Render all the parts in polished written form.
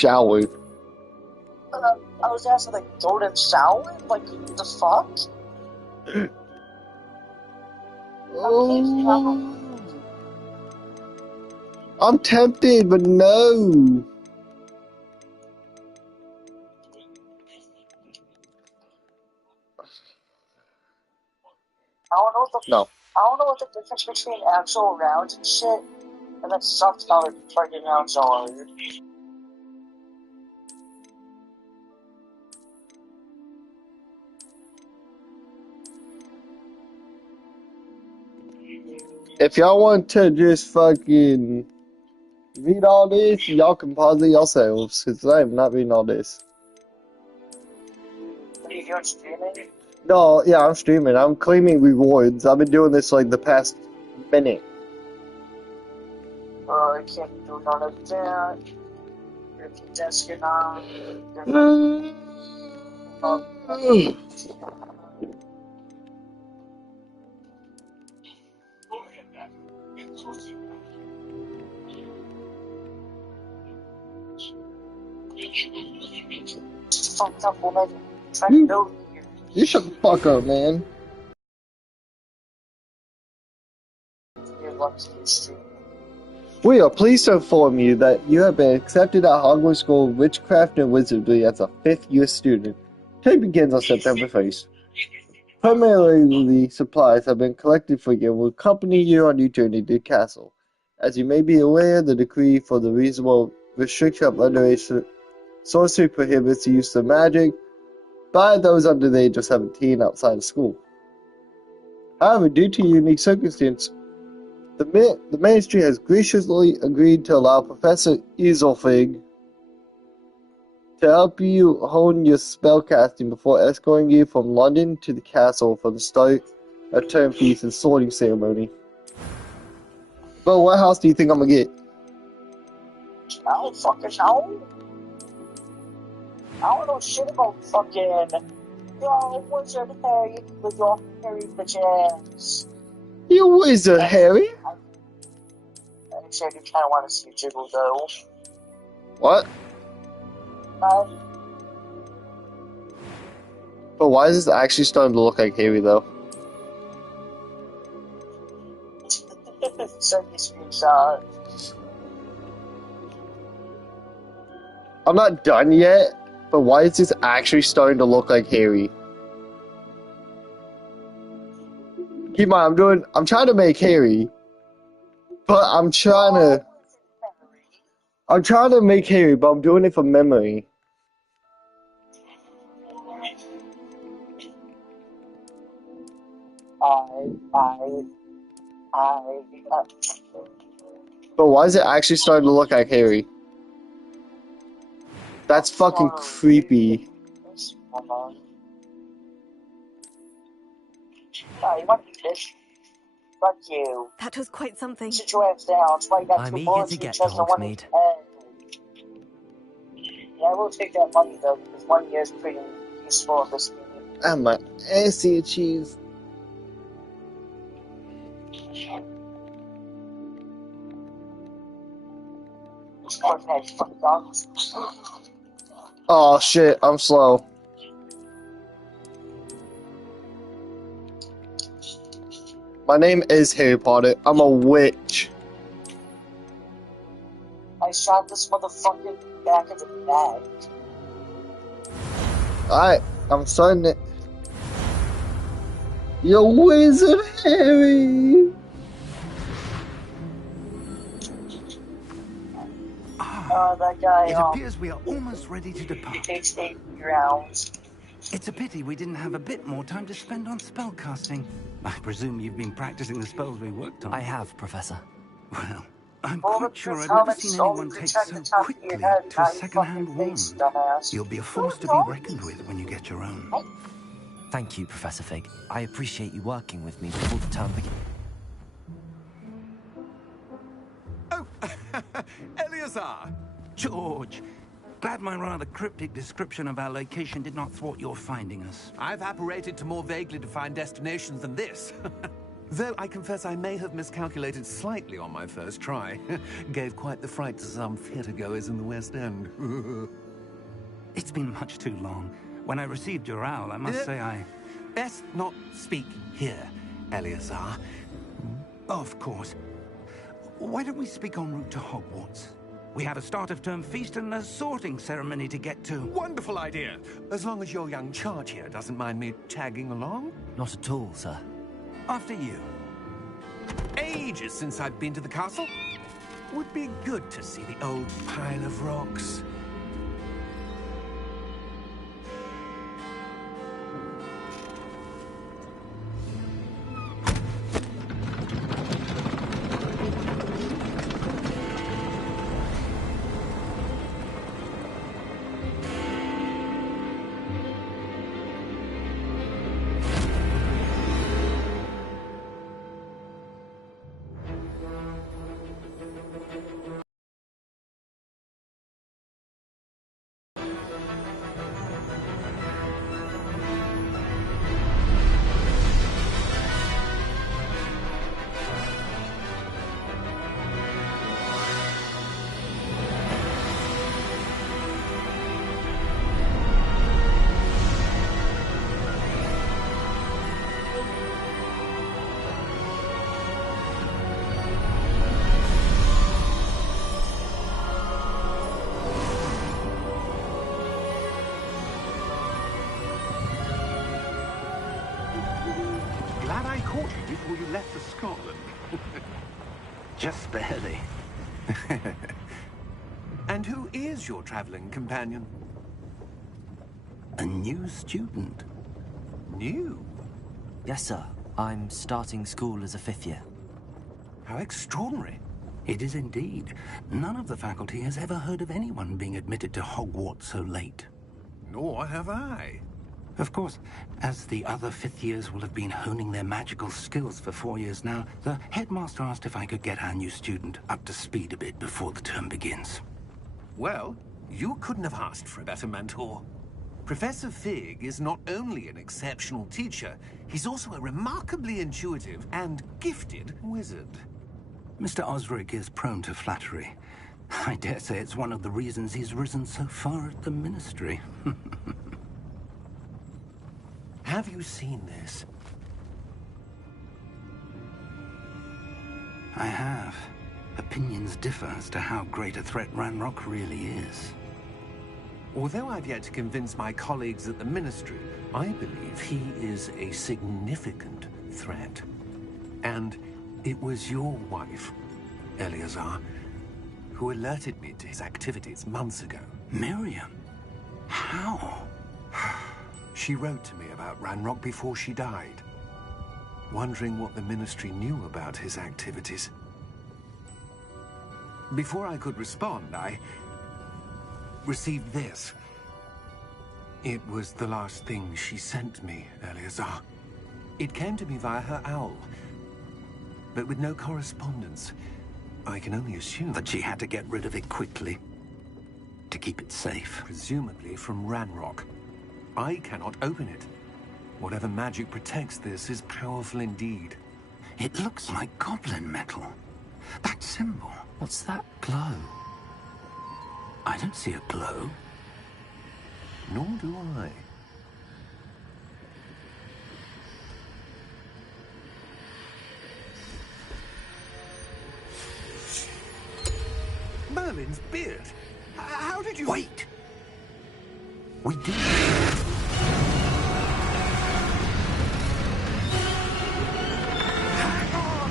Shower. I was asking, like, Jordan shower? Like, the fuck? Oh. I'm tempted, but no. I don't know what the difference between actual rounds and shit, and that sucks how it fucking rounds are. If y'all want to just fucking read all this, y'all can pause it yourselves, because I am not reading all this. What are you doing, streaming? No, yeah, I'm streaming. I'm claiming rewards. I've been doing this like the past minute. I can't do none of that. If you desk it on. Fucked up woman trying to build here. You shut the fuck up, man. We are pleased to inform you that you have been accepted at Hogwarts School of Witchcraft and Wizardry as a 5th-year student. Term begins on September 1st. Primarily, supplies have been collected for you and will accompany you on your journey to the castle. As you may be aware, the decree for the reasonable restriction of underage sorcery prohibits the use of magic by those under the age of 17 outside of school. However, due to unique circumstances, the Ministry has graciously agreed to allow Professor Easelfig to help you hone your spellcasting before escorting you from London to the castle for the start of term feast and sorting ceremony. But what house do you think I'm gonna get? I don't fucking know. I don't know shit about fucking. Yo, Wizard Harry with your Harry bitches. You wizard, Harry? I actually kind of want to see Jiggle though. What? But why is this actually starting to look like Harry though? Send me a screenshot. I'm not done yet, but why is this actually starting to look like Harry? Keep in mind, I'm trying to make Harry, but I'm trying to make Harry, but I'm doing it from memory. But why is it actually starting to look like Harry? That's fucking creepy. You want to do this? Fuck you. That was quite something. Sit your ass down. That's why you got I'm two eager bullets to in get your chest and one in Hogsmeade. your head. Yeah, I will take that money though, because money is pretty useful in this game. I'm my assy cheese. Oh shit, I'm slow. My name is Harry Potter. I'm a witch. I shot this motherfucker back of the bag. Alright, I'm starting it. You wizard, Harry! That guy, It appears we are almost ready to he depart. takes 8 rounds. It's a pity we didn't have a bit more time to spend on spellcasting. I presume you've been practicing the spells we worked on. I have, Professor. Well, I'm Well, quite sure this I've never helmet's seen only anyone take protect so the top of quickly your head, to a not your second-hand fucking face, wand. dumbass. You'll be a force to be reckoned with when you get your own. Thank you, Professor Fig. I appreciate you working with me before the term begins. Oh, Eleazar! George, glad my rather cryptic description of our location did not thwart your finding us. I've apparated to more vaguely defined destinations than this. Though I confess I may have miscalculated slightly on my first try. Gave quite the fright to some theatre-goers in the West End. It's been much too long. When I received your owl, I must say I... Best not speak here, Eleazar. Of course. Why don't we speak en route to Hogwarts? We have a start-of-term feast and a sorting ceremony to get to. Wonderful idea! As long as your young charge here doesn't mind me tagging along. Not at all, sir. After you. Ages since I've been to the castle. Would be good to see the old pile of rocks. Glad I caught you before you left for Scotland. Just barely. And who is your traveling companion? A new student. New? Yes, sir. I'm starting school as a 5th year. How extraordinary. It is indeed. None of the faculty has ever heard of anyone being admitted to Hogwarts so late. Nor have I. Of course, as the other 5th years will have been honing their magical skills for 4 years now, the headmaster asked if I could get our new student up to speed a bit before the term begins. Well, you couldn't have asked for a better mentor. Professor Fig is not only an exceptional teacher, he's also a remarkably intuitive and gifted wizard. Mr. Osric is prone to flattery. I dare say it's one of the reasons he's risen so far at the Ministry. Have you seen this? I have. Opinions differ as to how great a threat Ranrock really is. Although I've yet to convince my colleagues at the Ministry, I believe he is a significant threat. And it was your wife, Eleazar, who alerted me to his activities months ago. Miriam? How? She wrote to me about Ranrock before she died, wondering what the Ministry knew about his activities. Before I could respond, I received this. It was the last thing she sent me, Eleazar. It came to me via her owl, but with no correspondence. I can only assume That she had to get rid of it quickly, to keep it safe. presumably from Ranrock. I cannot open it. Whatever magic protects this is powerful indeed. It looks like goblin metal. That symbol. What's that glow? I don't see a glow. Nor do I. Merlin's beard. How did you... Wait! We did. Hang on!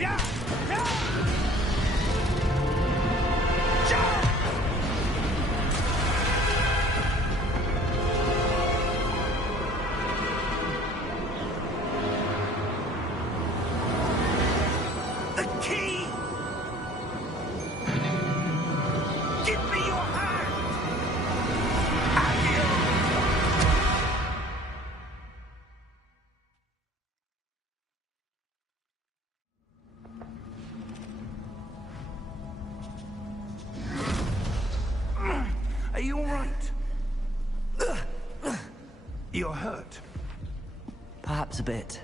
Yeah! Yeah! you all right? You're hurt. Perhaps a bit.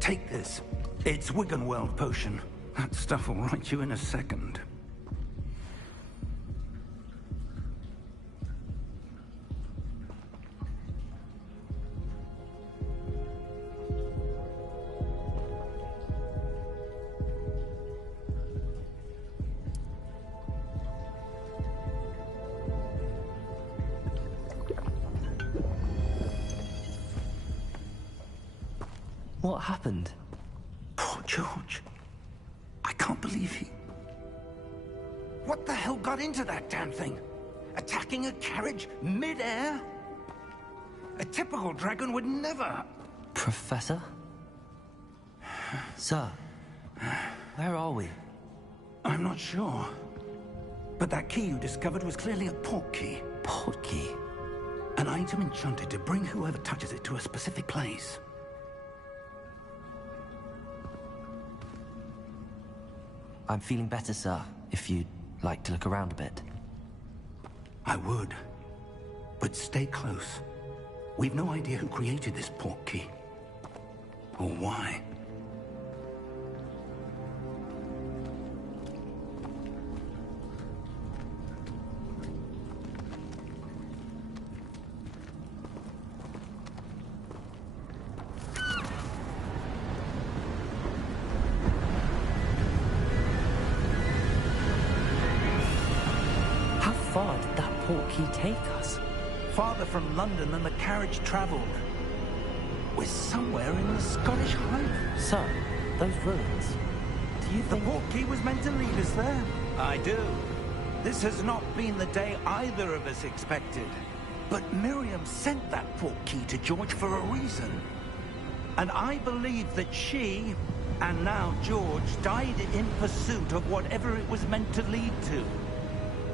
Take this. It's Wiggenweld potion. That stuff will right you in a second. What happened? Poor George. I can't believe he... What the hell got into that damn thing? Attacking a carriage mid-air? A typical dragon would never... Professor? Sir, where are we? I'm not sure. But that key you discovered was clearly a port key. Port key? An item enchanted to bring whoever touches it to a specific place. I'm feeling better, sir, if you'd like to look around a bit. I would. But stay close. We've no idea who created this port key. Or why. How far did that port key take us? Farther from London than the carriage travelled. We're somewhere in the Scottish Highlands. Sir, those ruins. Do you The think... port key was meant to lead us there. I do. This has not been the day either of us expected. But Miriam sent that port key to George for a reason. And I believe that she, and now George, died in pursuit of whatever it was meant to lead to.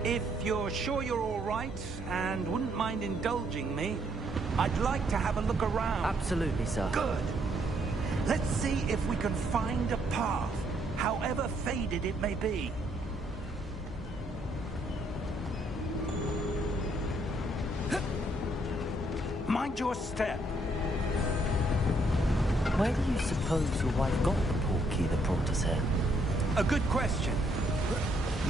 If you're sure you're all right, and wouldn't mind indulging me, I'd like to have a look around. Absolutely, sir. Good. Let's see if we can find a path, however faded it may be. Mind your step. Where do you suppose your wife got the port key that brought us here? A good question.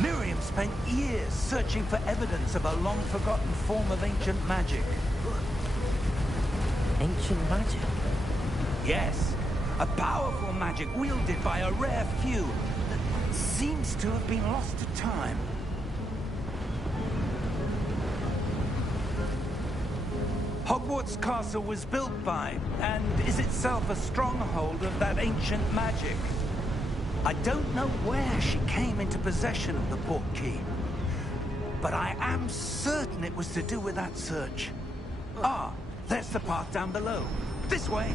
Miriam spent years searching for evidence of a long-forgotten form of ancient magic. Ancient magic? Yes, a powerful magic wielded by a rare few that seems to have been lost to time. Hogwarts Castle was built by, and is itself a stronghold of that ancient magic. I don't know where she came into possession of the port key, but I am certain it was to do with that search. Ah, there's the path down below. This way.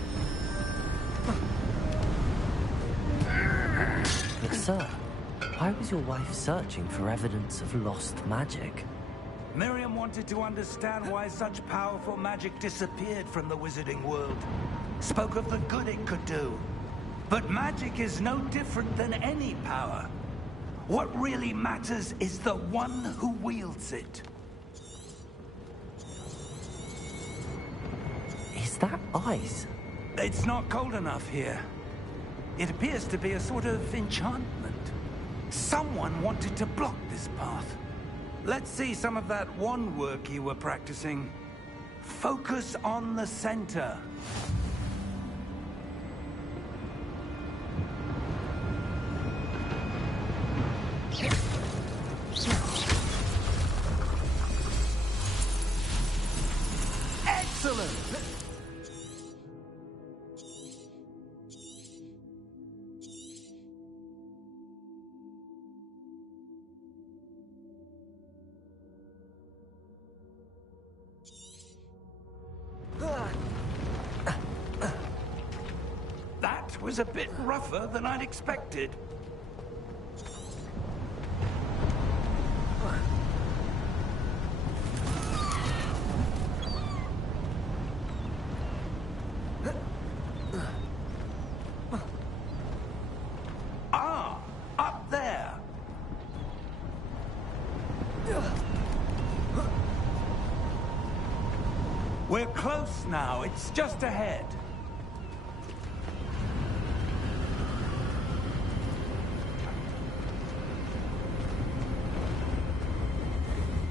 But sir, why was your wife searching for evidence of lost magic? Miriam wanted to understand why such powerful magic disappeared from the wizarding world. Spoke of the good it could do. But magic is no different than any power. What really matters is the one who wields it. Is that ice? It's not cold enough here. It appears to be a sort of enchantment. Someone wanted to block this path. Let's see some of that wand work you were practicing. Focus on the center. Excellent! That was a bit rougher than I'd expected. Ah, up there. We're close now. It's just ahead.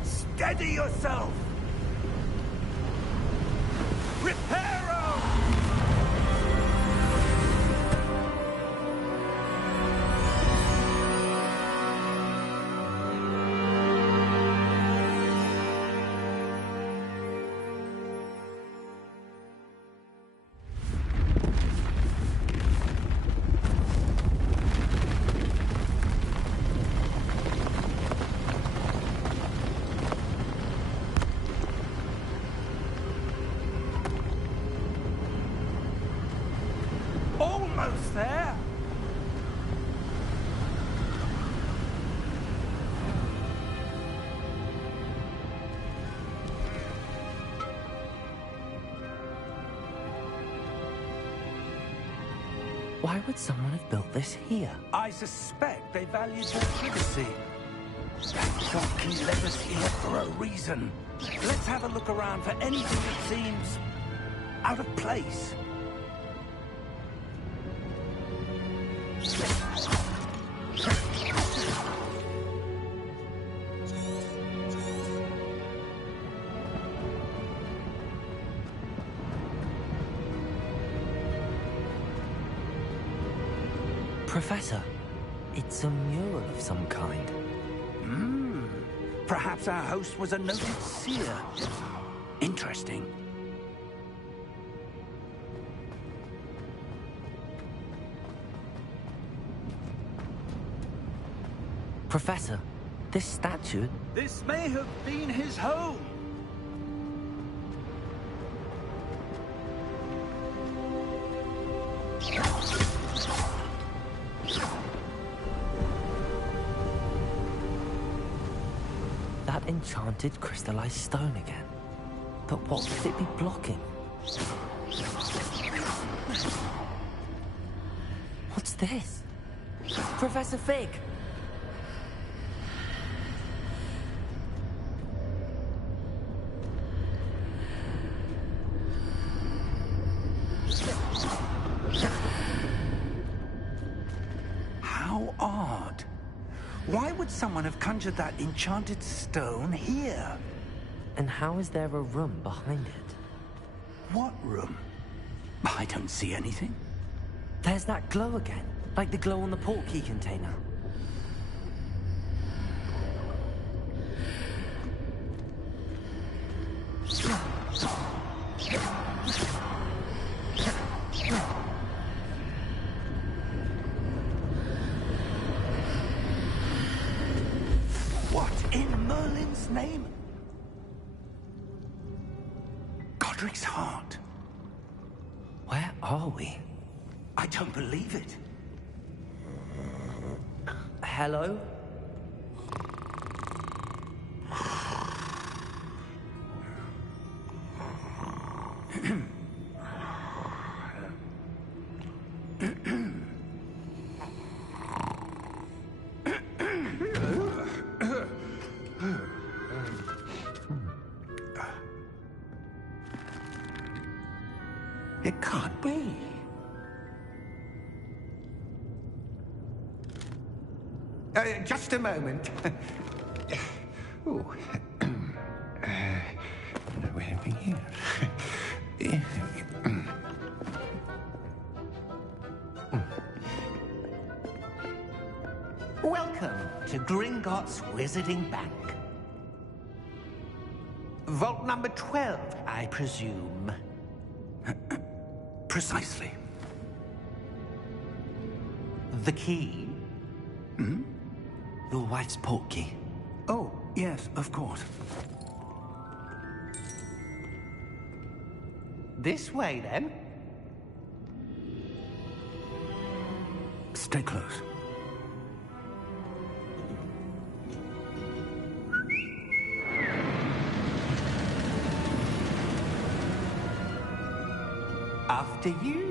Steady yourself! Reparo! Almost there. Why would someone have built this here? I suspect they valued their privacy. That key led us here for a reason. Let's have a look around for anything that seems out of place. Professor, it's a mural of some kind. Perhaps our host was a noted seer. Interesting. Professor, this statue... This may have been his home. That enchanted crystallized stone again. But what could it be blocking? What's this? Professor Fig! How odd. Why would someone have conjured that enchanted stone here? And how is there a room behind it? What room? I don't see anything. There's that glow again, like the glow on the portkey container. What in Merlin's name? Godric's heart. Where are we? I don't believe it. Hello? It can't be. Just a moment. Ooh. Where are we here? Welcome to Gringotts Wizarding Bank. Vault number 12, I presume. Precisely. The key? Your wife's portkey. Oh, yes, of course. This way, then. Stay close. After you.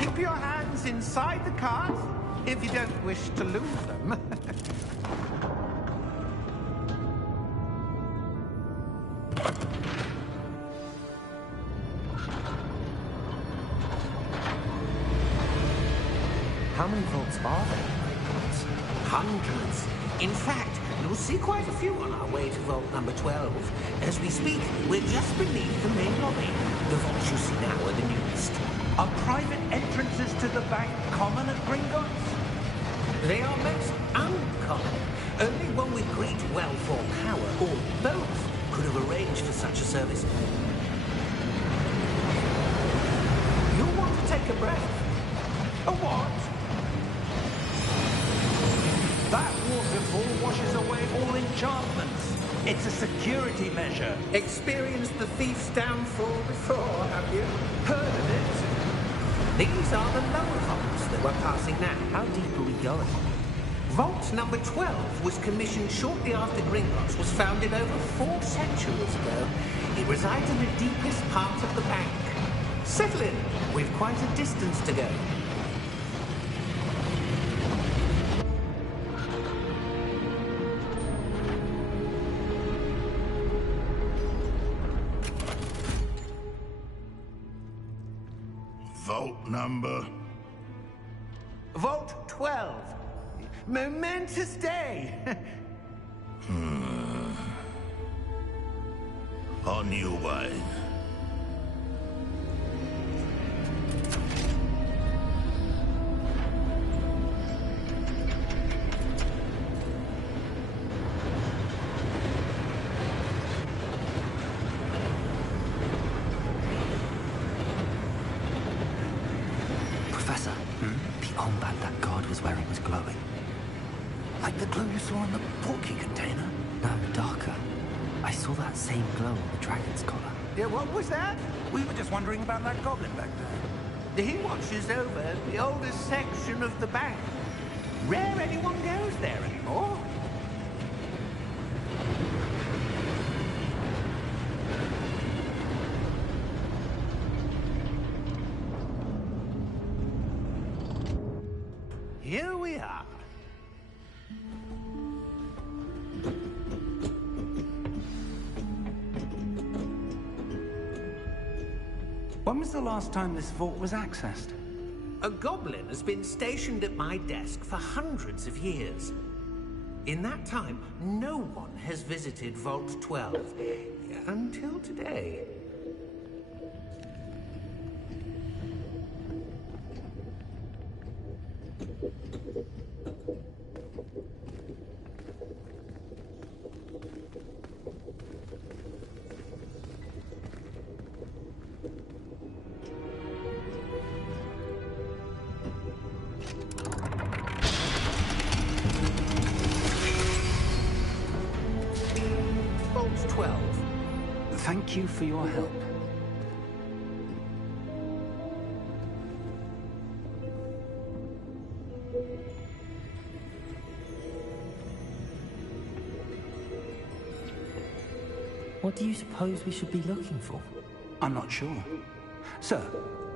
Keep your hands inside the cart if you don't wish to lose them. How many vaults are there? Hundreds. In fact, you'll see quite a few on our way to vault number 12. As we speak, we're just beneath the main lobby. The vaults you see now are the newest. Are private entrances to the bank common at Gringotts? They are most uncommon. Only one with great well-formed power, or both, could have arranged for such a service. You'll want to take a breath. A what? That waterfall washes away all enchantments. It's a security measure. Experienced the thief's downfall before, have you? Heard of it? These are the lower vaults that we're passing now. How deep are we going? Vault number 12 was commissioned shortly after Gringotts was founded over 4 centuries ago. It resides in the deepest part of the bank. Settle in. We've quite a distance to go. Vault number? Vault 12. Momentous day. On your way. Professor, the armband that guard was wearing was glowing. Like the glow you saw in the porky container? No, darker. I saw that same glow on the dragon's collar. Yeah, what was that? We were just wondering about that goblin back there. He watches over the oldest section of the bank. Rare anyone goes there anymore. Here we are. When was the last time this vault was accessed? A goblin has been stationed at my desk for hundreds of years. In that time, no one has visited Vault 12. Until today. Vault 12. Thank you for your help. What do you suppose we should be looking for? I'm not sure. Sir,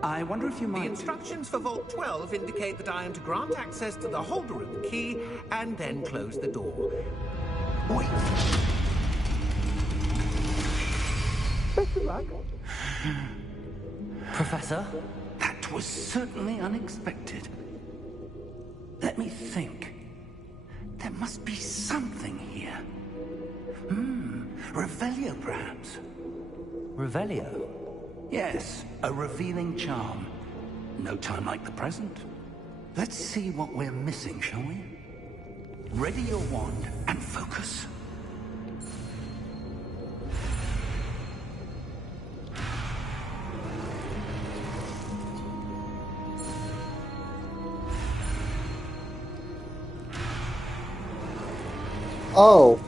I wonder if you The might... instructions for Vault 12 indicate that I am to grant access to the holder of the key and then close the door. Wait! Professor? That was certainly unexpected. Let me think. There must be something here. Revelio, perhaps. Revelio? Yes, a revealing charm. No time like the present. Let's see what we're missing, shall we? Ready your wand and focus. Oh.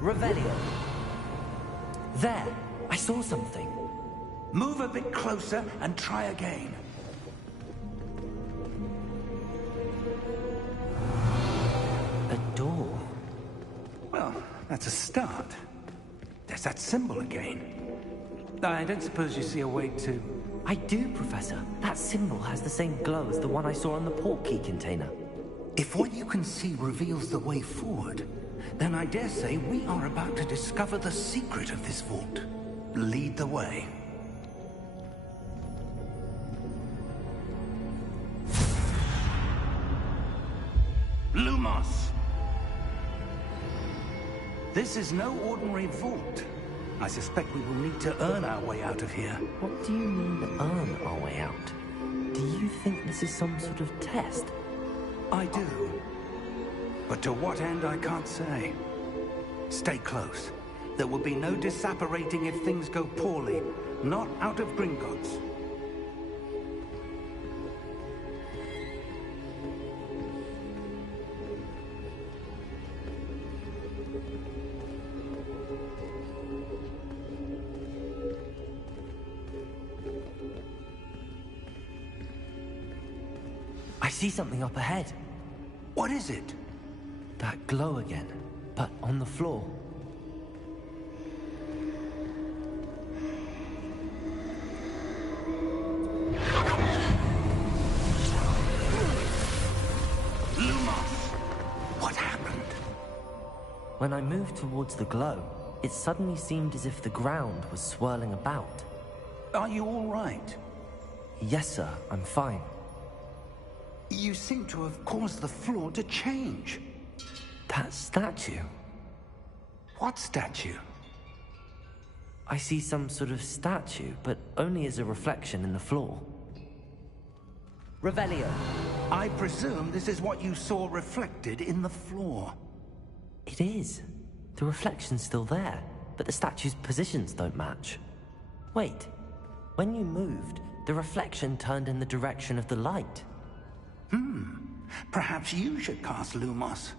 Revelio. There, I saw something. Move a bit closer and try again. that's a start. There's that symbol again. I don't suppose you see a way to... I do, Professor. That symbol has the same glow as the one I saw on the portkey container. If what you can see reveals the way forward, then I dare say we are about to discover the secret of this vault. Lead the way. Lumos! This is no ordinary vault. I suspect we will need to earn our way out of here. What do you mean, earn our way out? Do you think this is some sort of test? I do. But to what end, I can't say. Stay close. There will be no disapparating if things go poorly. Not out of Gringotts. I see something up ahead. What is it? That glow again, but on the floor. Lumos! What happened? When I moved towards the glow, it suddenly seemed as if the ground was swirling about. Are you all right? Yes, sir, I'm fine. You seem to have caused the floor to change. That statue? What statue? I see some sort of statue, but only as a reflection in the floor. Revelio. I presume this is what you saw reflected in the floor. It is. The reflection's still there, but the statue's positions don't match. Wait, when you moved, the reflection turned in the direction of the light. Perhaps you should cast Lumos.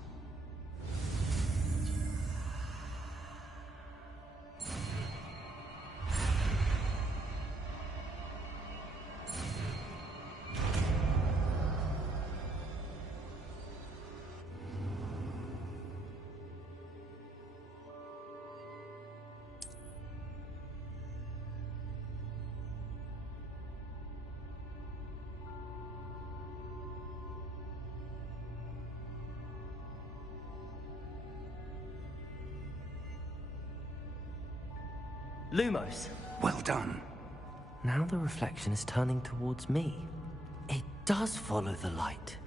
Lumos. Well done. Now the reflection is turning towards me. It does follow the light.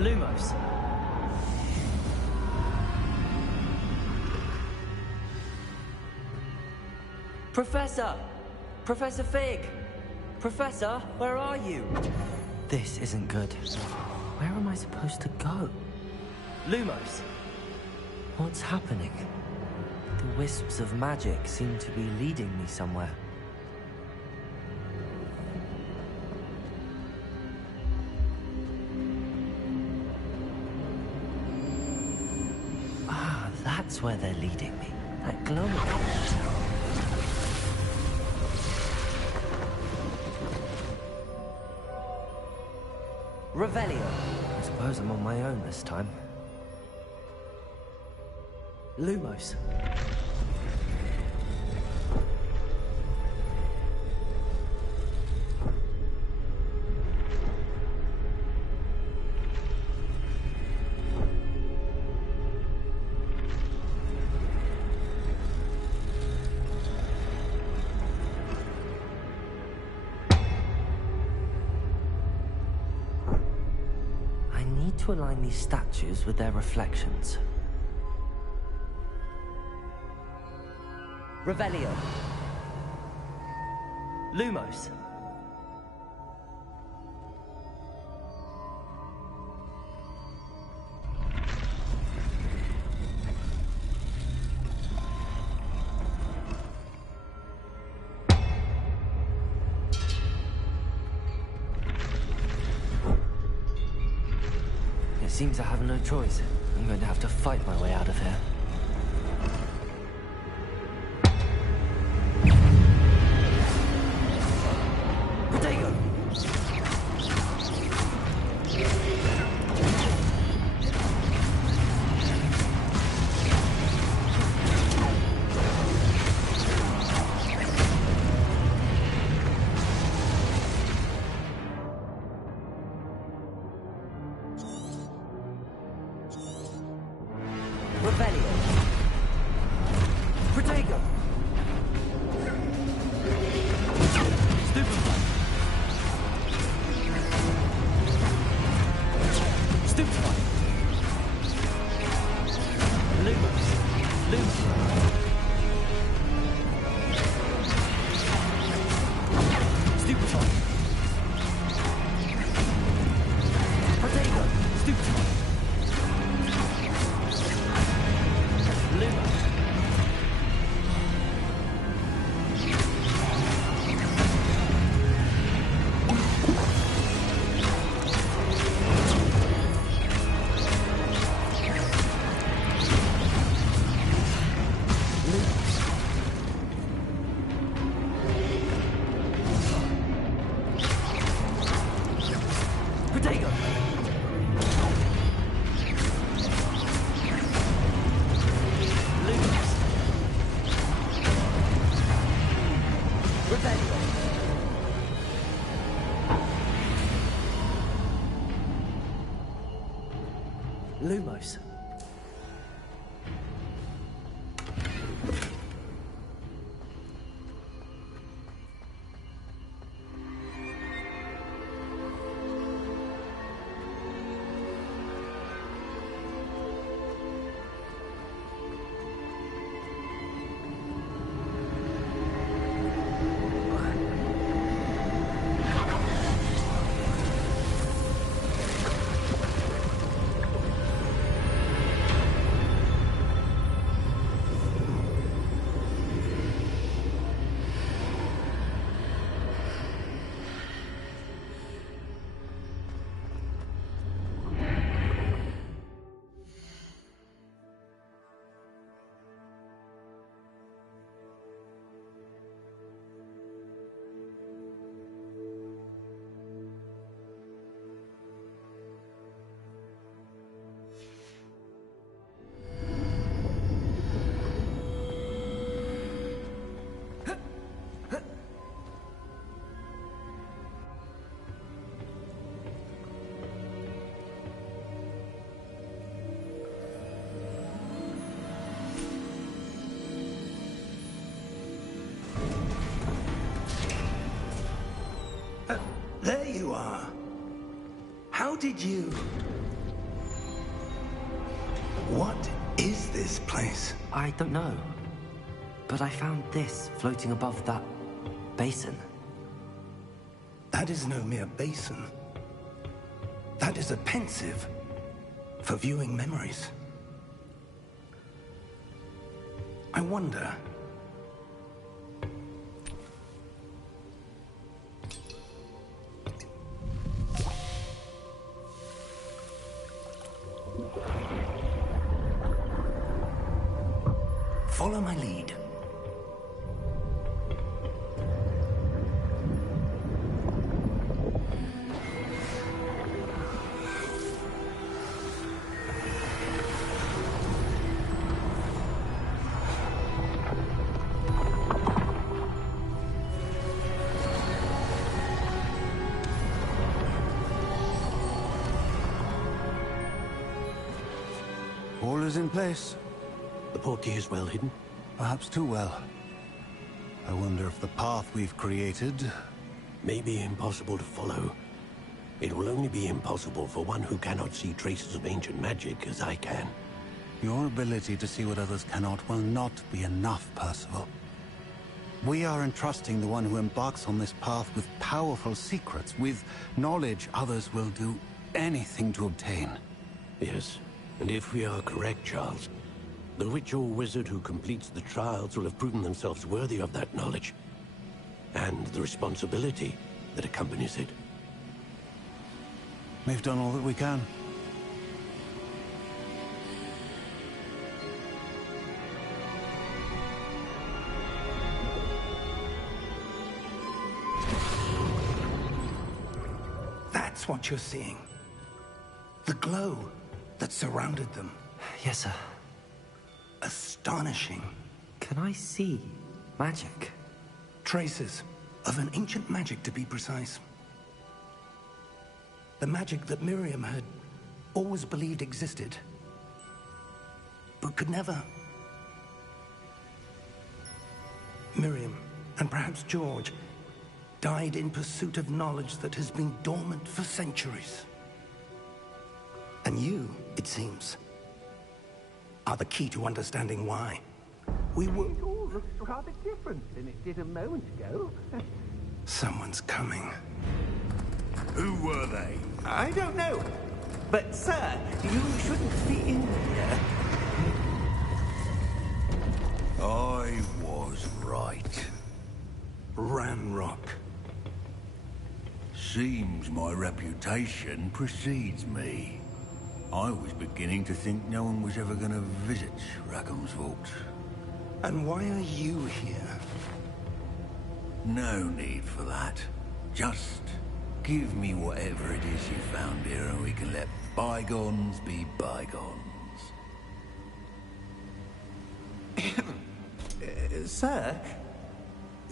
Lumos. Professor! Professor Fig! Professor, where are you? This isn't good. Where am I supposed to go? Lumos! What's happening? The wisps of magic seem to be leading me somewhere. Ah, that's where they're leading me. That glowing element. Revelio. I suppose I'm on my own this time. Lumos. I need to align these statues with their reflections. Revelio. Lumos. It seems I have no choice. I'm going to have to fight my way out of here. Revelio. Protego. Stupefy. Stupefy. Lumos. Lumos. Stupefy. Protego. Stupefy. Protego. Lumos. Revelio. Lumos. There you are. How did you... What is this place? I don't know. But I found this floating above that basin. That is no mere basin. That is a pensive for viewing memories. I wonder... Follow my lead. All is in place. The portkey is well hidden. Perhaps too well. I wonder if the path we've created... May be impossible to follow. It will only be impossible for one who cannot see traces of ancient magic as I can. Your ability to see what others cannot will not be enough, Percival. We are entrusting the one who embarks on this path with powerful secrets, with knowledge others will do anything to obtain. Yes, and if we are correct, Charles, the witch or wizard who completes the trials will have proven themselves worthy of that knowledge, and the responsibility that accompanies it. We've done all that we can. That's what you're seeing. The glow that surrounded them. Yes, sir. Astonishing. Can I see magic? Traces of an ancient magic, to be precise. The magic that Miriam had always believed existed, but could never. Miriam, and perhaps George, died in pursuit of knowledge that has been dormant for centuries. And you, it seems, are the key to understanding why. We were... It all looks rather different than it did a moment ago. Someone's coming. Who were they? I don't know. But, sir, you shouldn't be in here. I was right. Ranrock. Seems my reputation precedes me. I was beginning to think no one was ever going to visit Rackham's vault. And why are you here? No need for that. Just give me whatever it is you found here and we can let bygones be bygones. Sir,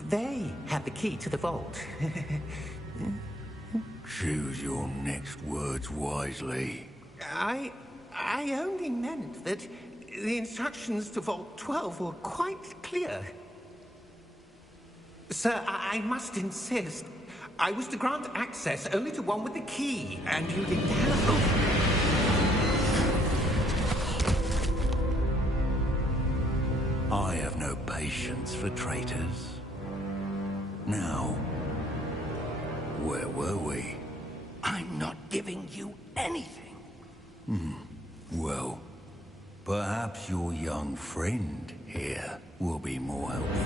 they have the key to the vault. Choose your next words wisely. I only meant that the instructions to Vault 12 were quite clear. Sir, I must insist. I was to grant access only to one with the key, and you didn't have... I have no patience for traitors. Now, where were we? I'm not giving you anything. Well, perhaps your young friend here will be more helpful.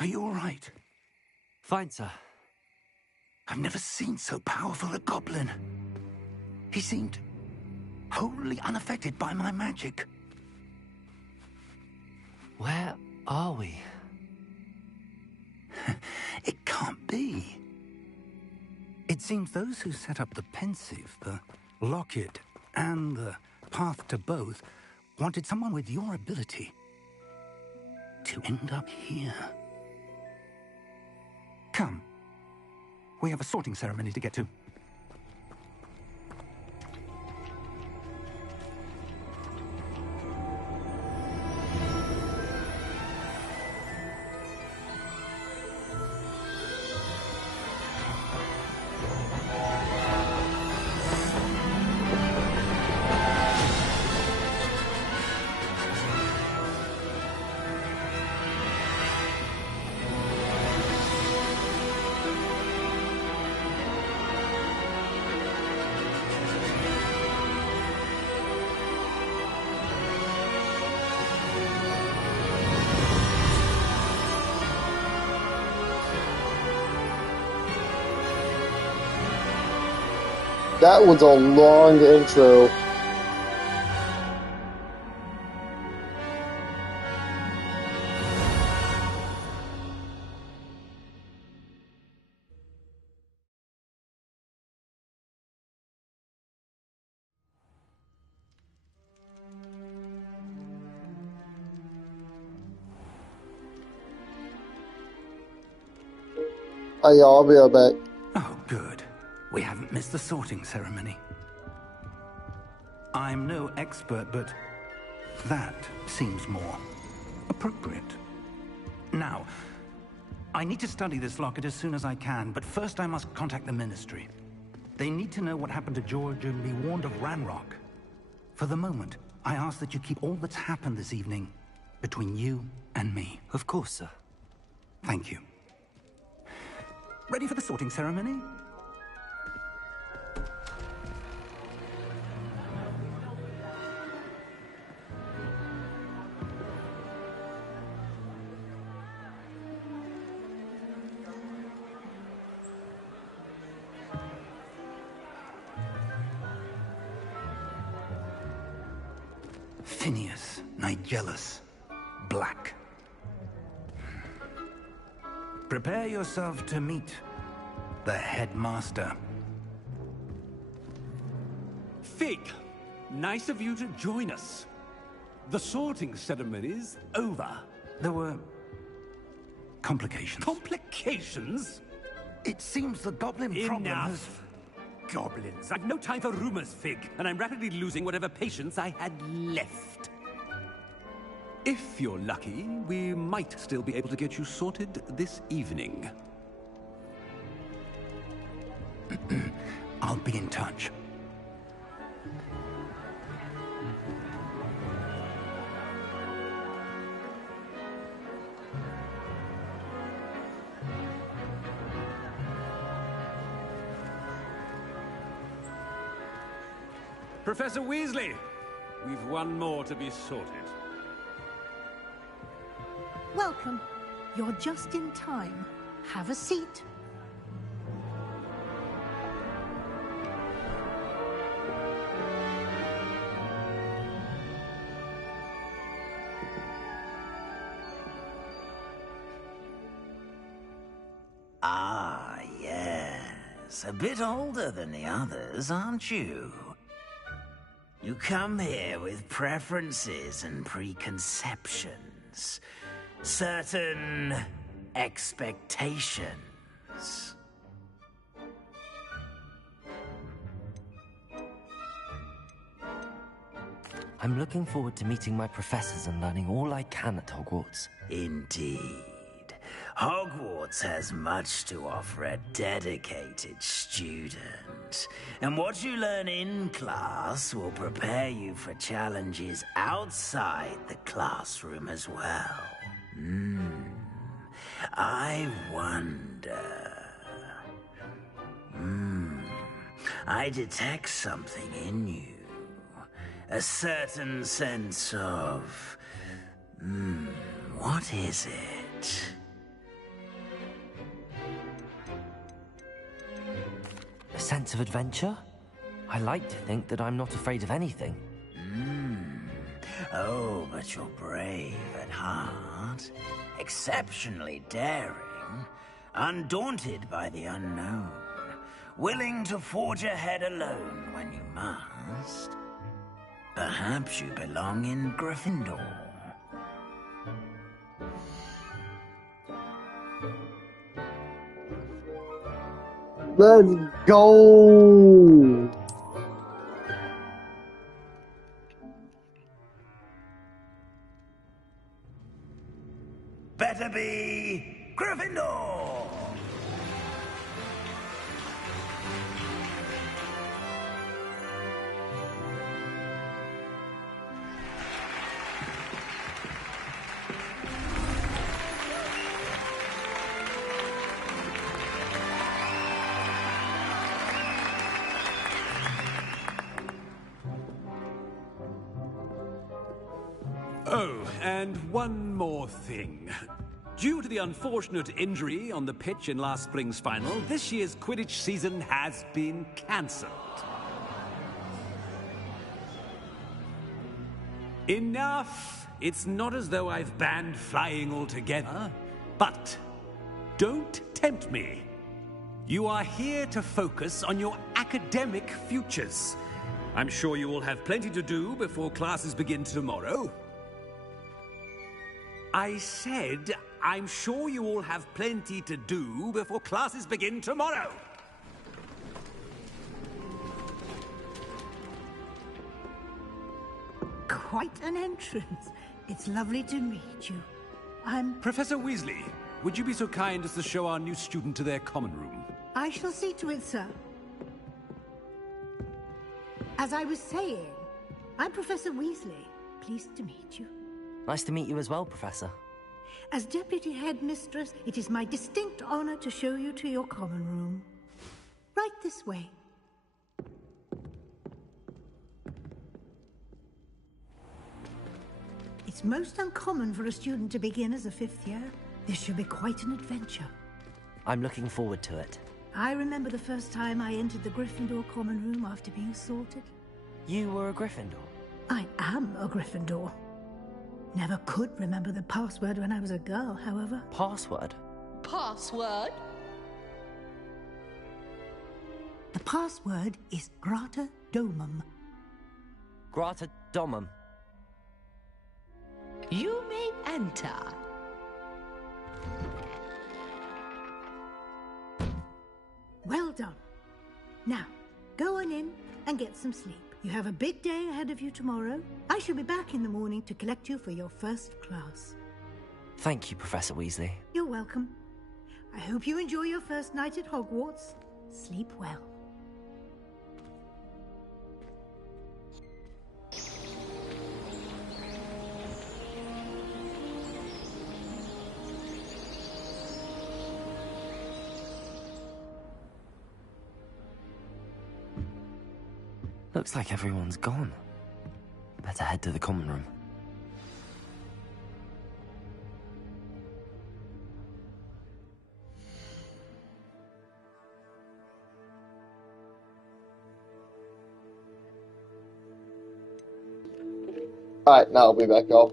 Are you all right? Fine, sir. I've never seen so powerful a goblin. He seemed wholly unaffected by my magic. Where are we? It can't be. It seems those who set up the pensive, the locket, and the path to both wanted someone with your ability to end up here. Come. We have a sorting ceremony to get to. That was a long intro. Oh yeah, I'll be right back. Oh, good. We haven't missed the sorting ceremony. I'm no expert, but that seems more appropriate. Now, I need to study this locket as soon as I can, but first I must contact the Ministry. They need to know what happened to George and be warned of Ranrock. For the moment, I ask that you keep all that's happened this evening between you and me. Of course, sir. Thank you. Ready for the sorting ceremony? Phineas, Nigellus, Black. Prepare yourself to meet the headmaster. Fig, nice of you to join us. The sorting ceremony's over. There were complications. Complications? It seems the goblin problem has... Enough. Goblins. I've no time for rumors, Fig, and I'm rapidly losing whatever patience I had left. If you're lucky, we might still be able to get you sorted this evening. I'll be in touch. Professor Weasley, we've one more to be sorted. Welcome. You're just in time. Have a seat. Ah, yes. A bit older than the others, aren't you? You come here with preferences and preconceptions. Certain expectations. I'm looking forward to meeting my professors and learning all I can at Hogwarts. Indeed. Hogwarts has much to offer a dedicated student. And what you learn in class will prepare you for challenges outside the classroom as well. I wonder... I detect something in you. A certain sense of... what is it? A sense of adventure? I like to think that I'm not afraid of anything. Oh, but you're brave at heart, exceptionally daring, undaunted by the unknown, willing to forge ahead alone when you must. Perhaps you belong in Gryffindor. Let's go! Better be Gryffindor! Oh, and one more thing. Due to the unfortunate injury on the pitch in last spring's final, this year's Quidditch season has been cancelled. Enough! It's not as though I've banned flying altogether. But don't tempt me. You are here to focus on your academic futures. I'm sure you will have plenty to do before classes begin tomorrow. I said, I'm sure you all have plenty to do before classes begin tomorrow. Quite an entrance. It's lovely to meet you. I'm... Professor Weasley, would you be so kind as to show our new student to their common room? I shall see to it, sir. As I was saying, I'm Professor Weasley. Pleased to meet you. Nice to meet you as well, Professor. As Deputy Headmistress, it is my distinct honor to show you to your common room. Right this way. It's most uncommon for a student to begin as a fifth year. This should be quite an adventure. I'm looking forward to it. I remember the first time I entered the Gryffindor common room after being sorted. You were a Gryffindor? I am a Gryffindor. Never could remember the password when I was a girl, however. Password? Password? The password is Grata Domum. Grata Domum. You may enter. Well done. Now, go on in and get some sleep. You have a big day ahead of you tomorrow. I shall be back in the morning to collect you for your first class. Thank you, Professor Weasley. You're welcome. I hope you enjoy your first night at Hogwarts. Sleep well. Looks like everyone's gone. Better head to the common room. Alright, now I'll be back up.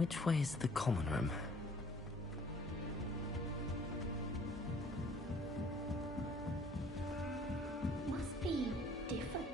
Which way is the common room? Must be different.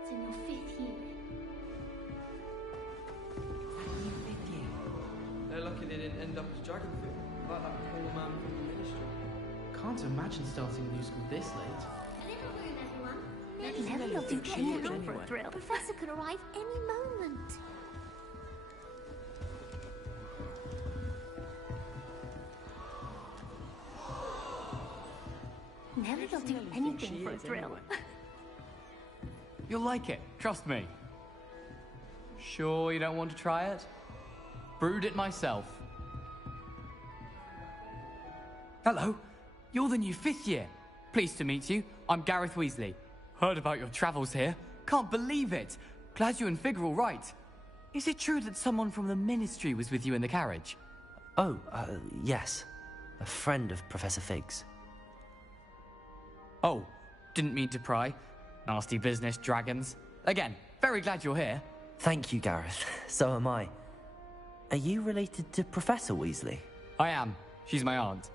It's in your 5th year. They're lucky they didn't end up as dragon food, like that poor man from the ministry. Can't imagine starting a new school this late. Never do anything for a thrill. Professor could arrive any moment. Never will do anything for a thrill. You'll like it, trust me. Sure you don't want to try it? Brewed it myself. Hello, you're the new 5th year. Pleased to meet you. I'm Gareth Weasley. Heard about your travels here. Can't believe it. Glad you and Fig are all right. Is it true that someone from the Ministry was with you in the carriage? Oh, yes. A friend of Professor Fig's. Oh, didn't mean to pry. Nasty business, dragons. Again, very glad you're here. Thank you, Gareth. So am I. Are you related to Professor Weasley? I am. She's my aunt.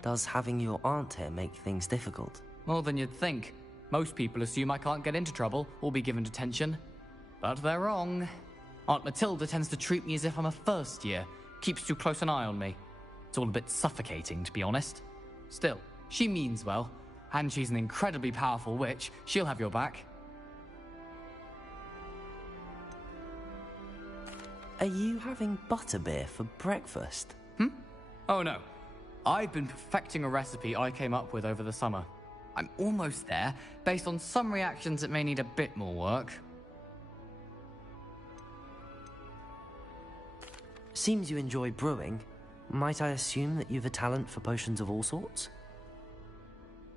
Does having your aunt here make things difficult? More than you'd think. Most people assume I can't get into trouble or be given detention. But they're wrong. Aunt Matilda tends to treat me as if I'm a first year. Keeps too close an eye on me. It's all a bit suffocating, to be honest. Still, she means well. And she's an incredibly powerful witch. She'll have your back. Are you having butterbeer for breakfast? Oh no. I've been perfecting a recipe I came up with over the summer. I'm almost there. Based on some reactions, it may need a bit more work. Seems you enjoy brewing. Might I assume that you've a talent for potions of all sorts?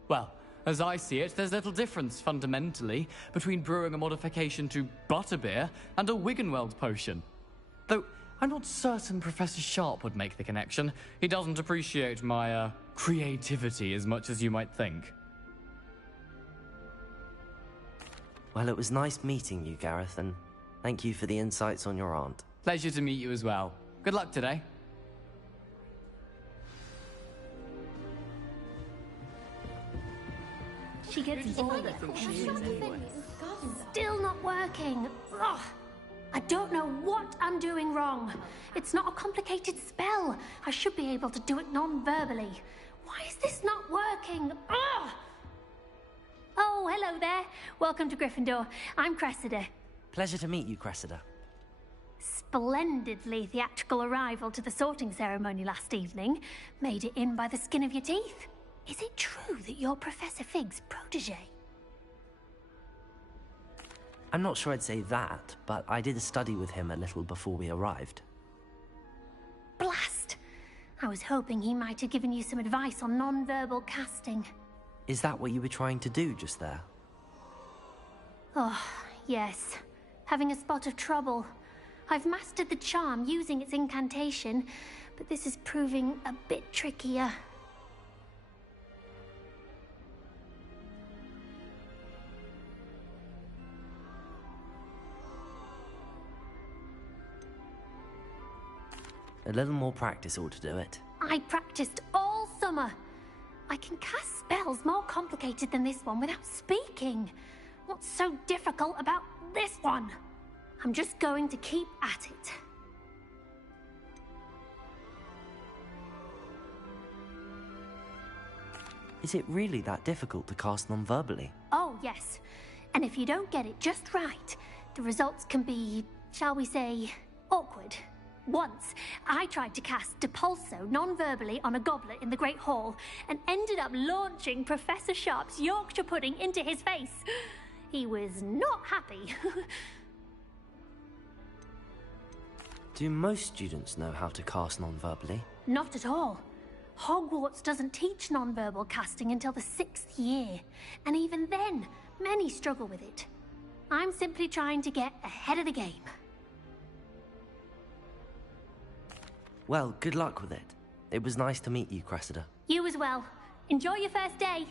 Well, as I see it, there's little difference, fundamentally, between brewing a modification to butterbeer and a Wiggenweld potion. Though, I'm not certain Professor Sharp would make the connection. He doesn't appreciate my, creativity as much as you might think. Well, it was nice meeting you, Gareth, and thank you for the insights on your aunt. Pleasure to meet you as well. Good luck today. She gets bored of it. Still not working. Ugh. I don't know what I'm doing wrong. It's not a complicated spell. I should be able to do it non-verbally. Why is this not working? Ugh. Oh, hello there. Welcome to Gryffindor. I'm Cressida. Pleasure to meet you, Cressida. Splendidly theatrical arrival to the sorting ceremony last evening. Made it in by the skin of your teeth. Is it true that you're Professor Fig's protege? I'm not sure I'd say that, but I did study with him a little before we arrived. Blast! I was hoping he might have given you some advice on non-verbal casting. Is that what you were trying to do just there? Oh, yes. Having a spot of trouble. I've mastered the charm using its incantation, but this is proving a bit trickier. A little more practice ought to do it. I practiced all summer. I can cast spells more complicated than this one without speaking. What's so difficult about this one? I'm just going to keep at it. Is it really that difficult to cast non-verbally? Oh, yes. And if you don't get it just right, the results can be, shall we say, awkward. Once, I tried to cast Depulso non-verbally on a goblet in the Great Hall and ended up launching Professor Sharp's Yorkshire pudding into his face. He was not happy. Do most students know how to cast non-verbally? Not at all. Hogwarts doesn't teach non-verbal casting until the 6th year, and even then, many struggle with it. I'm simply trying to get ahead of the game. Well, good luck with it. It was nice to meet you, Cressida. You as well. Enjoy your first day.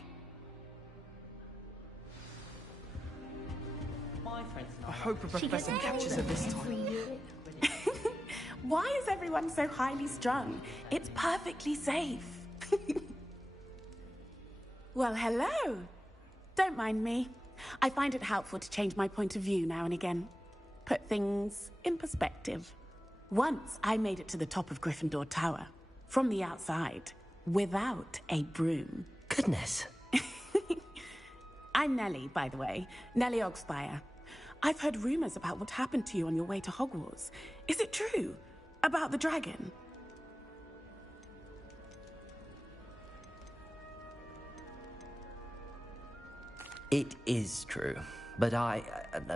My friends and I hope a professor catches her this time. Why is everyone so highly strung? It's perfectly safe. Well, hello. Don't mind me. I find it helpful to change my point of view now and again. Put things in perspective. Once I made it to the top of Gryffindor Tower, from the outside, without a broom. Goodness. I'm Nellie, by the way. Nellie Ogspire. I've heard rumors about what happened to you on your way to Hogwarts. Is it true? About the dragon? It is true, but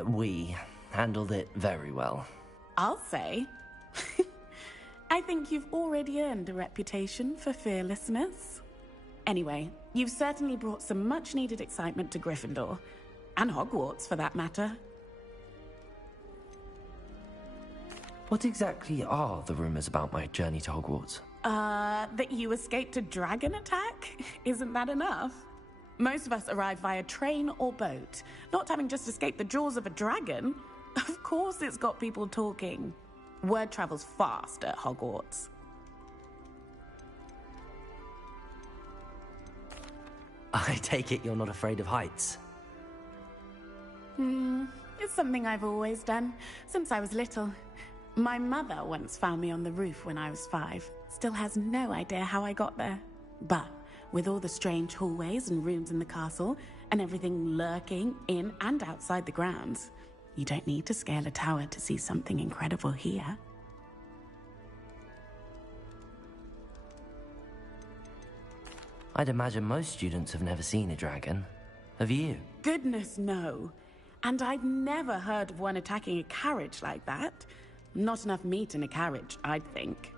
we handled it very well. I'll say. I think you've already earned a reputation for fearlessness. Anyway, you've certainly brought some much-needed excitement to Gryffindor. And Hogwarts, for that matter. What exactly are the rumors about my journey to Hogwarts? That you escaped a dragon attack? Isn't that enough? Most of us arrive via train or boat, not having just escaped the jaws of a dragon. Of course it's got people talking. Word travels fast at Hogwarts. I take it you're not afraid of heights. It's something I've always done, since I was little. My mother once found me on the roof when I was 5. Still has no idea how I got there. But with all the strange hallways and rooms in the castle, and everything lurking in and outside the grounds, you don't need to scale a tower to see something incredible here. I'd imagine most students have never seen a dragon. Have you? Goodness, no. And I've never heard of one attacking a carriage like that. Not enough meat in a carriage, I'd think.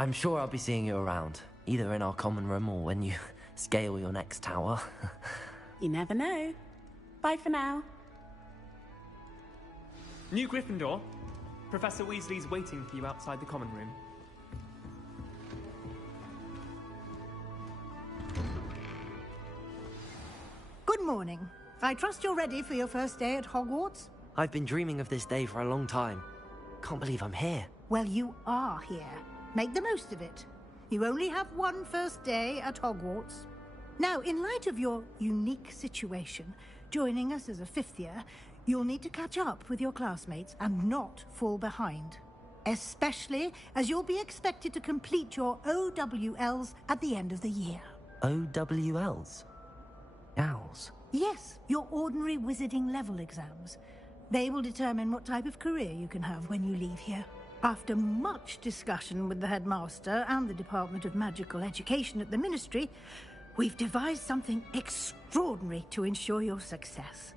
I'm sure I'll be seeing you around, either in our common room or when you scale your next tower. You never know. Bye for now. New Gryffindor. Professor Weasley's waiting for you outside the common room. Good morning. I trust you're ready for your first day at Hogwarts? I've been dreaming of this day for a long time. Can't believe I'm here. Well, you are here. Make the most of it. You only have one first day at Hogwarts. Now, in light of your unique situation, joining us as a fifth year, you'll need to catch up with your classmates and not fall behind. Especially as you'll be expected to complete your OWLs at the end of the year. OWLs? Owls? Yes, your ordinary wizarding level exams. They will determine what type of career you can have when you leave here. After much discussion with the headmaster and the Department of Magical Education at the Ministry, we've devised something extraordinary to ensure your success.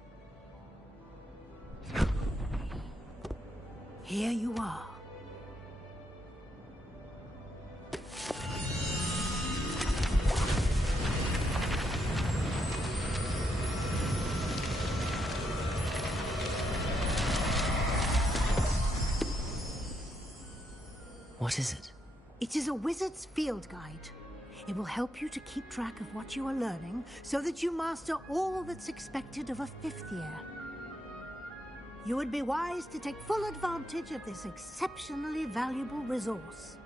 Here you are. What is it? It is a wizard's field guide. It will help you to keep track of what you are learning so that you master all that's expected of a fifth year. You would be wise to take full advantage of this exceptionally valuable resource.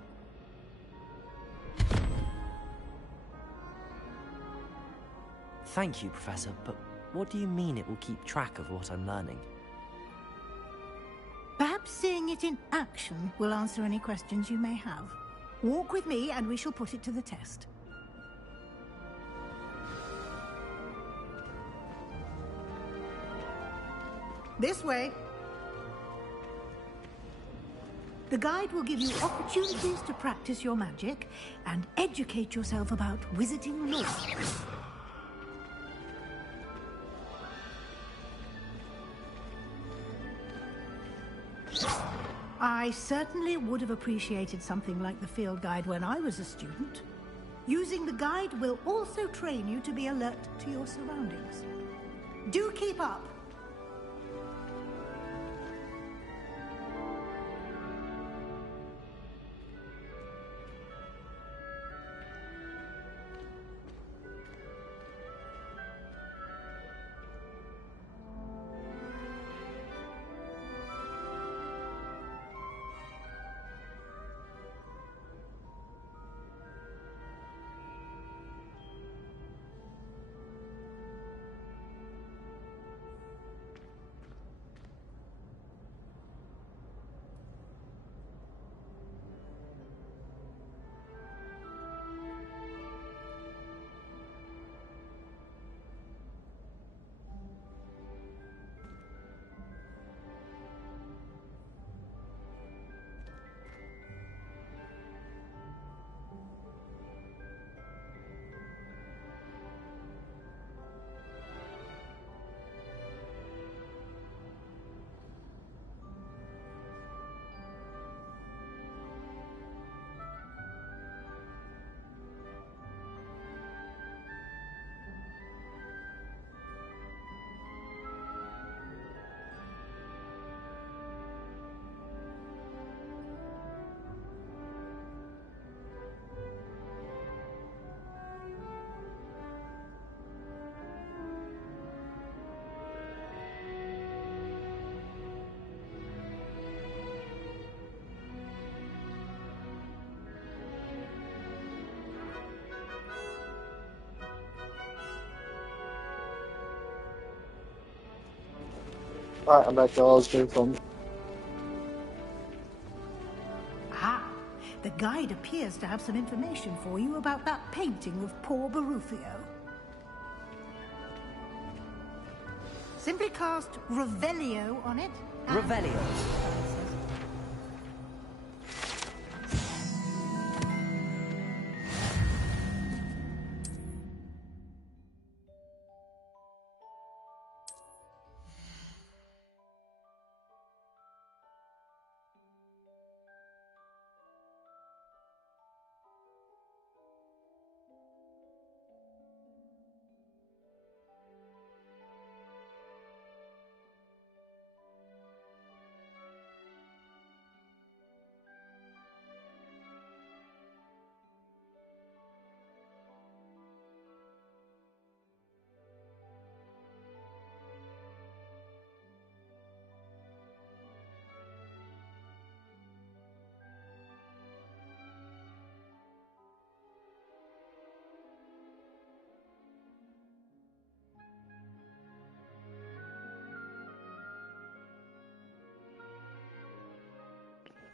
Thank you, Professor, but what do you mean it will keep track of what I'm learning? Perhaps seeing it in action will answer any questions you may have. Walk with me and we shall put it to the test. This way. The guide will give you opportunities to practice your magic and educate yourself about wizarding lore. I certainly would have appreciated something like the field guide when I was a student. Using the guide will also train you to be alert to your surroundings. Do keep up! Alright, I'm back to all I was doing from. Ah, the guide appears to have some information for you about that painting of poor Barufio. Simply cast Revelio on it. Revelio.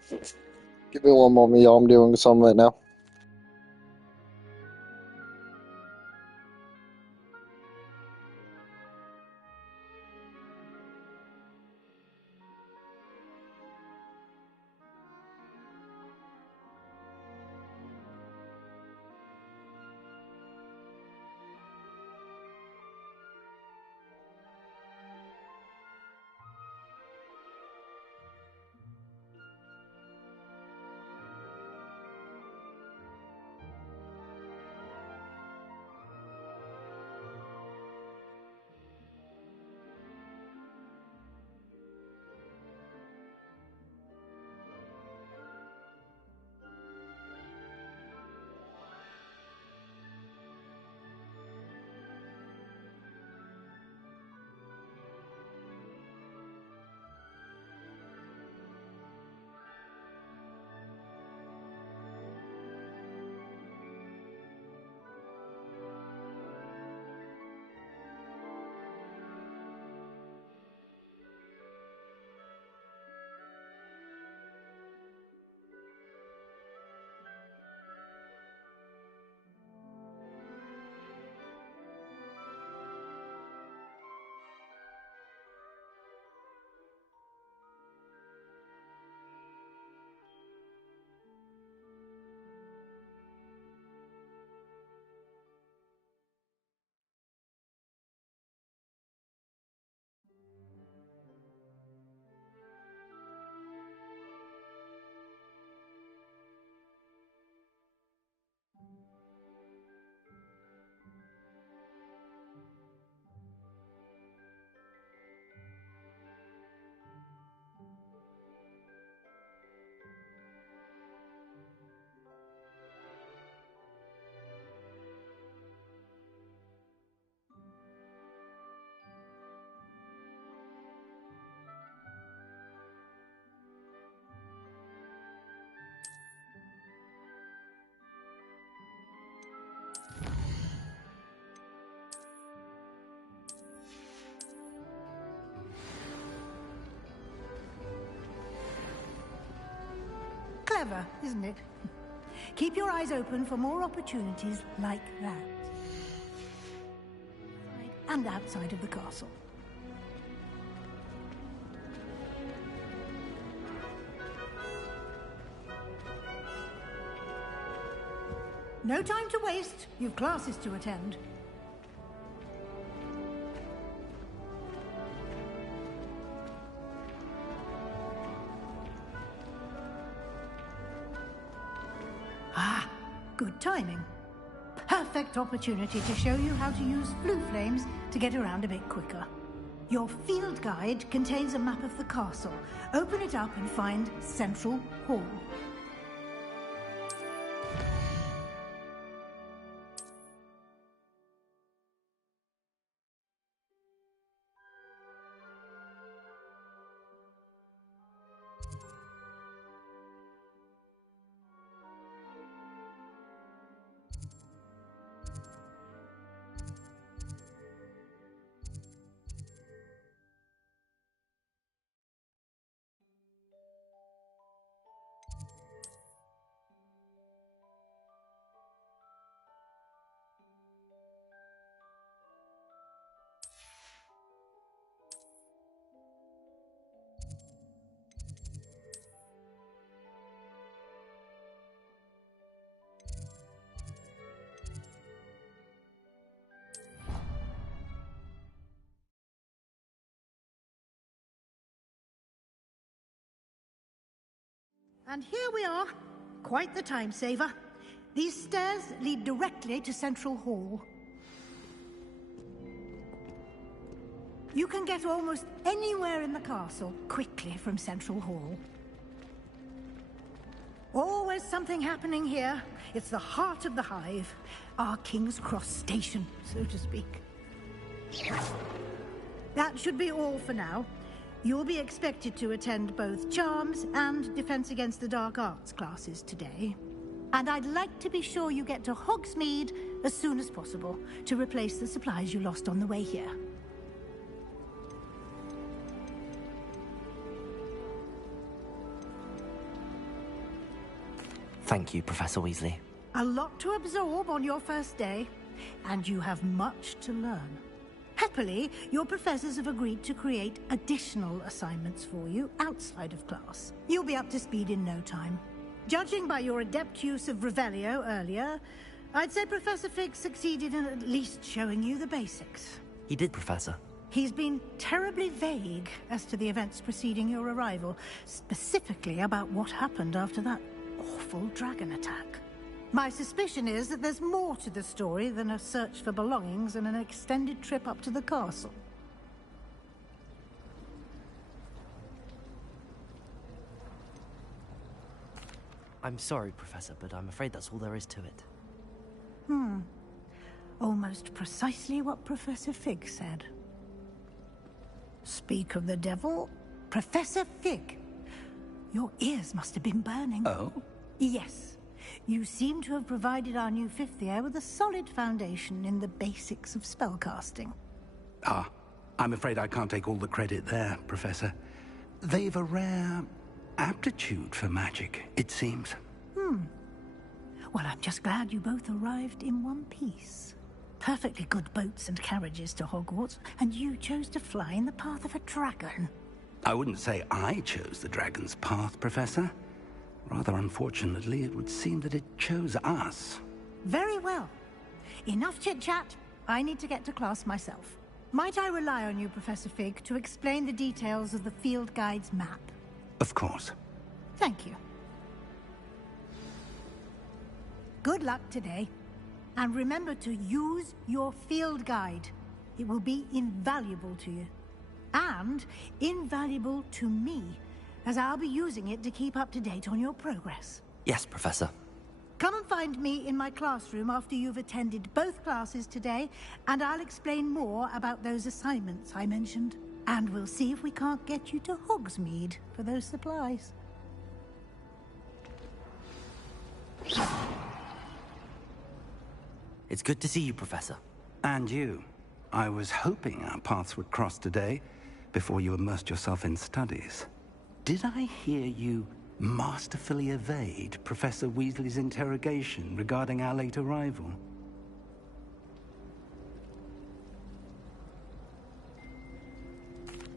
Give me one moment, y'all. I'm doing some right now. Clever, isn't it? Keep your eyes open for more opportunities like that. And outside of the castle. No time to waste. You've classes to attend. Ah, good timing. Perfect opportunity to show you how to use blue flames to get around a bit quicker. Your field guide contains a map of the castle. Open it up and find Central Hall. And here we are. Quite the time saver. These stairs lead directly to Central Hall. You can get almost anywhere in the castle quickly from Central Hall. Always something happening here. It's the heart of the hive. Our King's Cross station, so to speak. That should be all for now. You'll be expected to attend both Charms and Defense Against the Dark Arts classes today. And I'd like to be sure you get to Hogsmeade as soon as possible to replace the supplies you lost on the way here. Thank you, Professor Weasley. A lot to absorb on your first day, and you have much to learn. Happily, your professors have agreed to create additional assignments for you outside of class. You'll be up to speed in no time. Judging by your adept use of Revelio earlier, I'd say Professor Fig succeeded in at least showing you the basics. He did, Professor. He's been terribly vague as to the events preceding your arrival, specifically about what happened after that awful dragon attack. My suspicion is that there's more to the story than a search for belongings and an extended trip up to the castle. I'm sorry, Professor, but I'm afraid that's all there is to it. Almost precisely what Professor Fig said. Speak of the devil, Professor Fig. Your ears must have been burning. Oh? Yes. You seem to have provided our new fifth year with a solid foundation in the basics of spellcasting. Ah, I'm afraid I can't take all the credit there, Professor. They've a rare aptitude for magic, it seems. Well, I'm just glad you both arrived in one piece. Perfectly good boats and carriages to Hogwarts, and you chose to fly in the path of a dragon. I wouldn't say I chose the dragon's path, Professor. Rather unfortunately, it would seem that it chose us. Very well. Enough chit-chat. I need to get to class myself. Might I rely on you, Professor Fig, to explain the details of the field guide's map? Of course. Thank you. Good luck today. And remember to use your field guide. It will be invaluable to you. And invaluable to me, as I'll be using it to keep up to date on your progress. Yes, Professor. Come and find me in my classroom after you've attended both classes today, and I'll explain more about those assignments I mentioned. And we'll see if we can't get you to Hogsmeade for those supplies. It's good to see you, Professor. And you. I was hoping our paths would cross today, before you immersed yourself in studies. Did I hear you masterfully evade Professor Weasley's interrogation regarding our late arrival?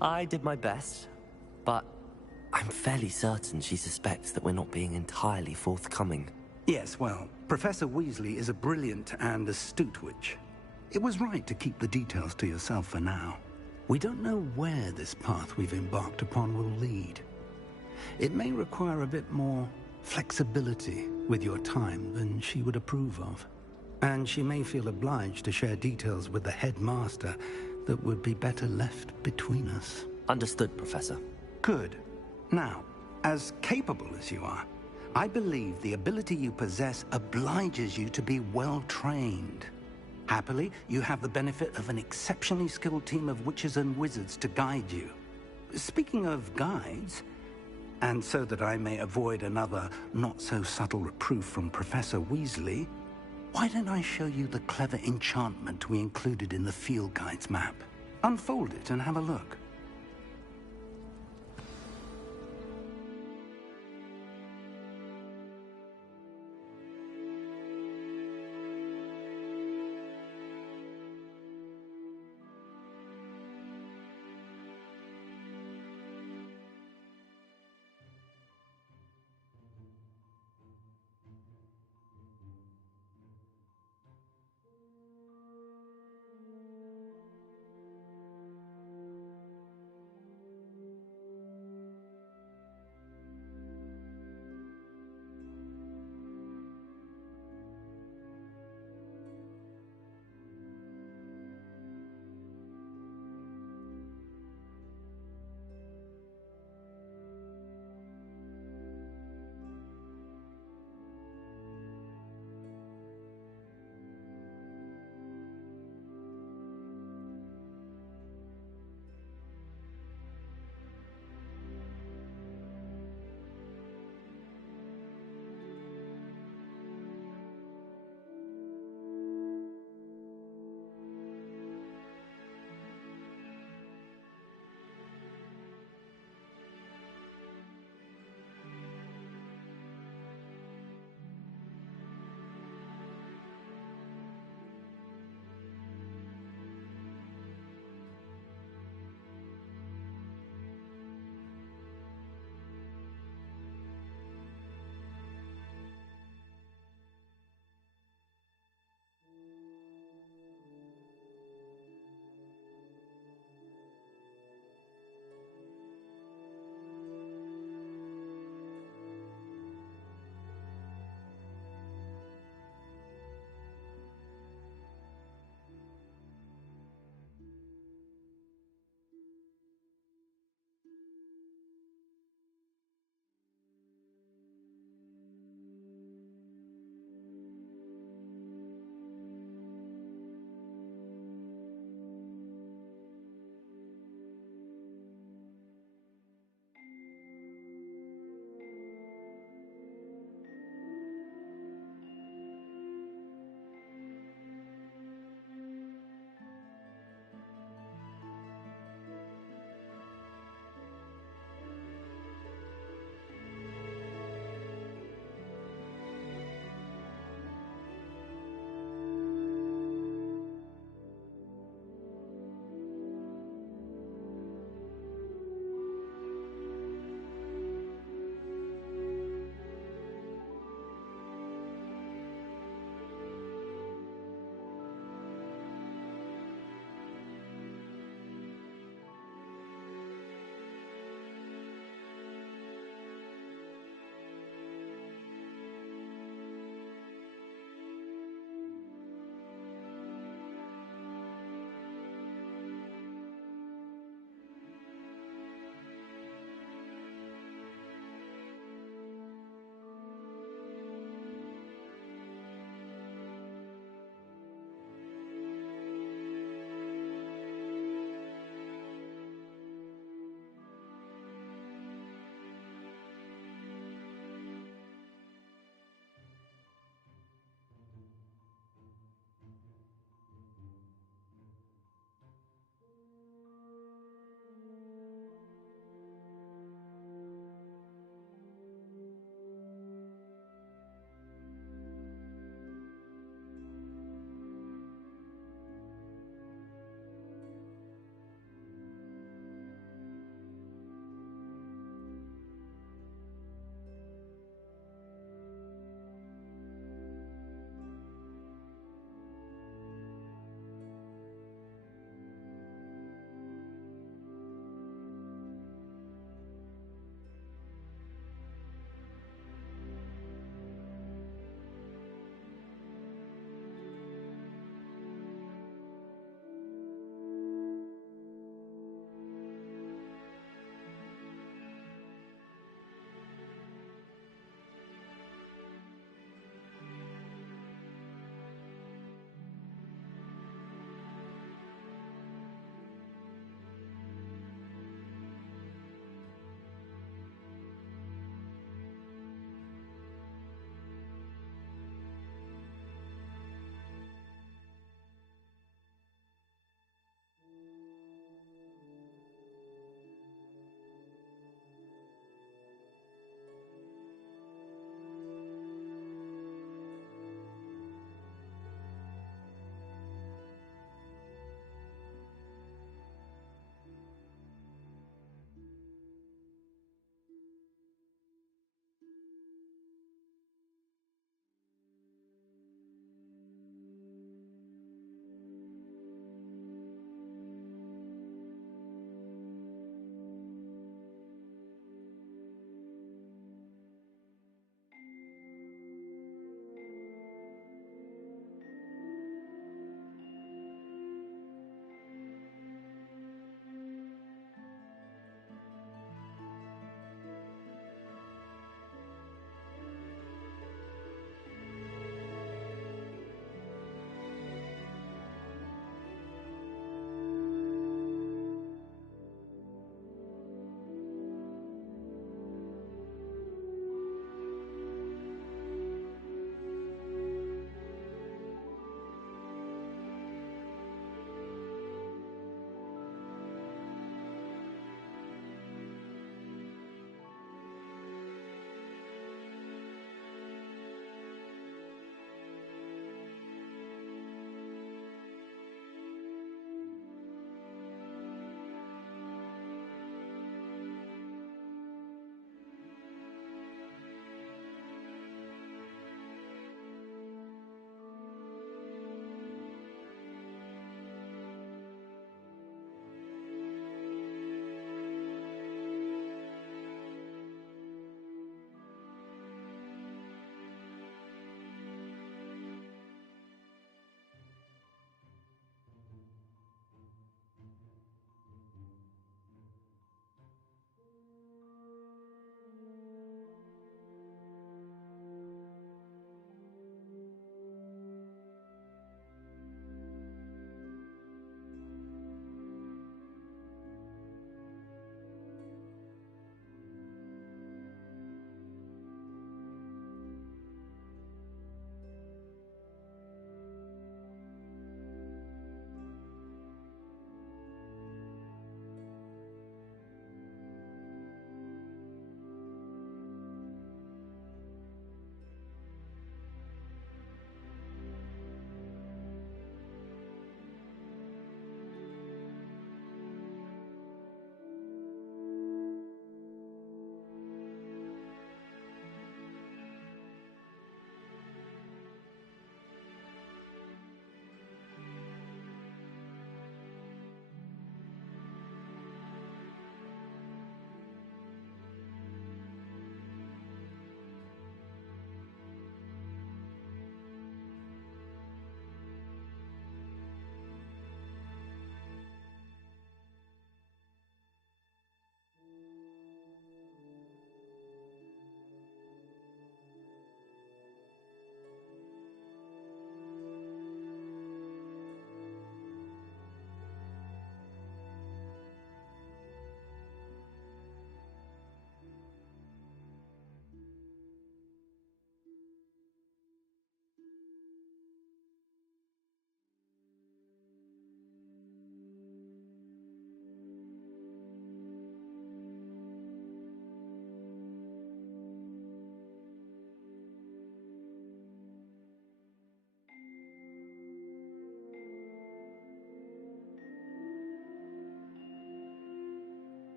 I did my best, but I'm fairly certain she suspects that we're not being entirely forthcoming. Yes, well, Professor Weasley is a brilliant and astute witch. It was right to keep the details to yourself for now. We don't know where this path we've embarked upon will lead. It may require a bit more flexibility with your time than she would approve of. And she may feel obliged to share details with the headmaster that would be better left between us. Understood, Professor. Good. Now, as capable as you are, I believe the ability you possess obliges you to be well-trained. Happily, you have the benefit of an exceptionally skilled team of witches and wizards to guide you. Speaking of guides, and so that I may avoid another not-so-subtle reproof from Professor Weasley, why don't I show you the clever enchantment we included in the field guide's map? Unfold it and have a look.